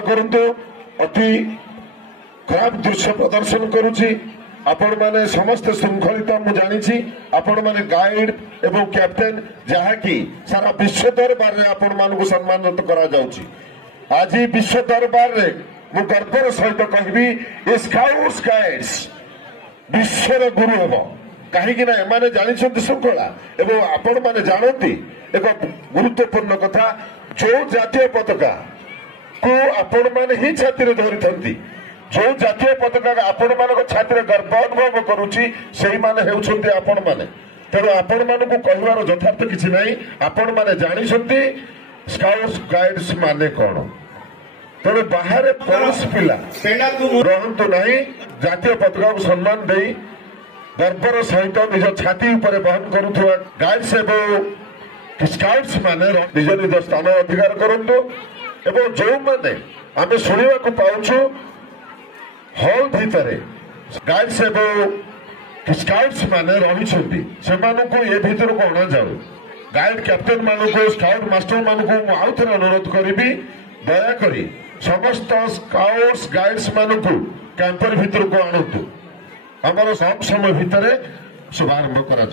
करंतु अति खराब दृश्य प्रदर्शन करुची आपण माने समस्त श्रृंखलित मु जानी आपण माने गाइड एवं कैप्टेन जहाँकि सारा विश्व दरबार में आपण मानक सम्मानित करा जाउची। आज विश्व दरबार में मु गर्वर सहित कहबी स्काउट्स गाइड्स विश्वर गुरु हेब कहीं एमाने जानी श्रृंखला एवं आपण माने जानती एक गुरुत्वपूर्ण कथा जो जातीय पताका को आपण माने ही छाती धरी जो जातीय पताका आपण मान छाती गर्व अनुभव करुच्ची से माने हेउछन्ति आपण माने तेणु आपण मानकु कहवार यथार्थ किछि नाही आपण माने जानी स्काउट्स गाइड्स माने कौन तेणु बाहर कौन पिला रहतु नहीं जातीय पताका को सम्मान दे गर्वर सहित निज छाती उपर बहन करुवा गाइड्स एवं स्काउट्स माने निज निज स्थान अधिकार करंतु एवं जो माने आमे सुनिबा को पाउछु हॉल भितर गाइड्स एवं स्काउट्स माने रही से ये भीतर को अणा जाऊ गाइड कैप्टेन मानक स्काउट मास्टर मानक आउ थे अनुरोध करी दयाकोरी समस्त स्काउट्स गाइड्स मानक कैंपर भीतर को आणतु आमर सब समय भितर शुभारंभ करा।